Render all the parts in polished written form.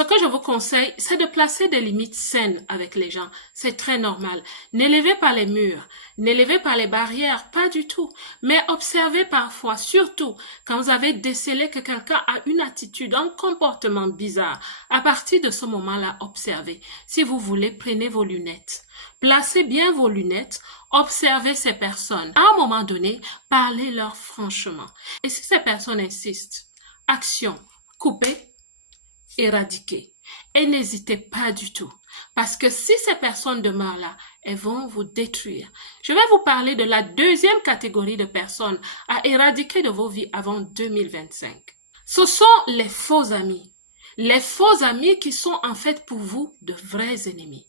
Ce que je vous conseille, c'est de placer des limites saines avec les gens. C'est très normal. N'élevez pas les murs, n'élevez pas les barrières, pas du tout. Mais observez parfois, surtout quand vous avez décelé que quelqu'un a une attitude, un comportement bizarre. À partir de ce moment-là, observez. Si vous voulez, prenez vos lunettes. Placez bien vos lunettes, observez ces personnes. À un moment donné, parlez-leur franchement. Et si ces personnes insistent, action, coupez, éradiquer. Et n'hésitez pas du tout. Parce que si ces personnes demeurent là, elles vont vous détruire. Je vais vous parler de la deuxième catégorie de personnes à éradiquer de vos vies avant 2025. Ce sont les faux amis. Les faux amis qui sont en fait pour vous de vrais ennemis.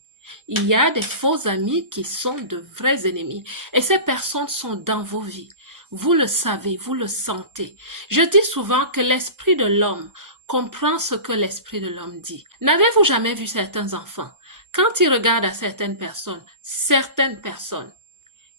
Il y a des faux amis qui sont de vrais ennemis. Et ces personnes sont dans vos vies. Vous le savez, vous le sentez. Je dis souvent que l'esprit de l'homme comprend ce que l'esprit de l'homme dit. N'avez-vous jamais vu certains enfants? Quand ils regardent à certaines personnes,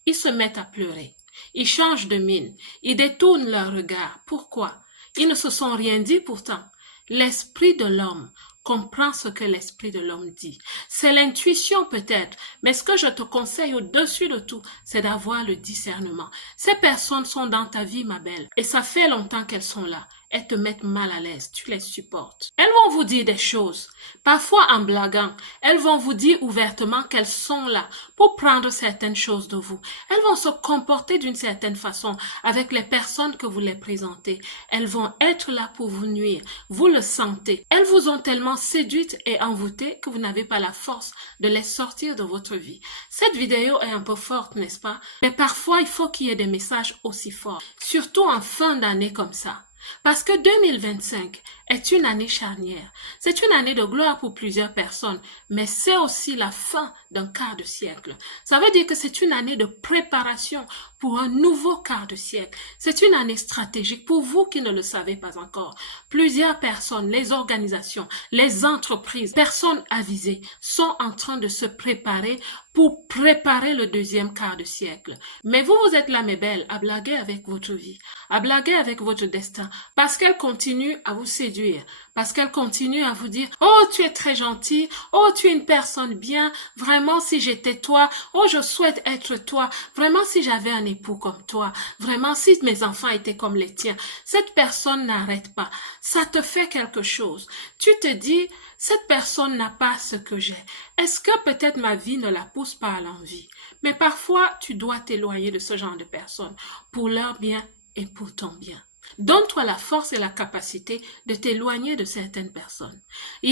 ils se mettent à pleurer. Ils changent de mine. Ils détournent leur regard. Pourquoi? Ils ne se sont rien dit pourtant. L'esprit de l'homme comprend ce que l'esprit de l'homme dit. C'est l'intuition peut-être, mais ce que je te conseille au-dessus de tout, c'est d'avoir le discernement. Ces personnes sont dans ta vie, ma belle, et ça fait longtemps qu'elles sont là. Elles te mettent mal à l'aise, tu les supportes. Elles vont vous dire des choses, parfois en blaguant. Elles vont vous dire ouvertement qu'elles sont là pour prendre certaines choses de vous. Elles vont se comporter d'une certaine façon avec les personnes que vous les présentez. Elles vont être là pour vous nuire. Vous le sentez. Elles vous ont tellement séduite et envoûtée que vous n'avez pas la force de les sortir de votre vie. Cette vidéo est un peu forte, n'est-ce pas? Mais parfois, il faut qu'il y ait des messages aussi forts, surtout en fin d'année comme ça. Parce que 2025 est une année charnière. C'est une année de gloire pour plusieurs personnes, mais c'est aussi la fin d'un quart de siècle. Ça veut dire que c'est une année de préparation pour un nouveau quart de siècle. C'est une année stratégique pour vous qui ne le savez pas encore. Plusieurs personnes, les organisations, les entreprises, personnes avisées sont en train de se préparer pour préparer le deuxième quart de siècle. Mais vous êtes là, mes belles, à blaguer avec votre vie, à blaguer avec votre destin, parce qu'elle continue à vous séduire, parce qu'elle continue à vous dire « Oh, tu es très gentil, oh, tu es une personne bien, vraiment si j'étais toi, oh, je souhaite être toi, vraiment si j'avais un époux comme toi, vraiment si mes enfants étaient comme les tiens. » Cette personne n'arrête pas, ça te fait quelque chose. Tu te dis « Cette personne n'a pas ce que j'ai. Est-ce que peut-être ma vie ne la pousse pas à l'envie? » Mais parfois, tu dois t'éloigner de ce genre de personnes pour leur bien et pour ton bien. Donne-toi la force et la capacité de t'éloigner de certaines personnes.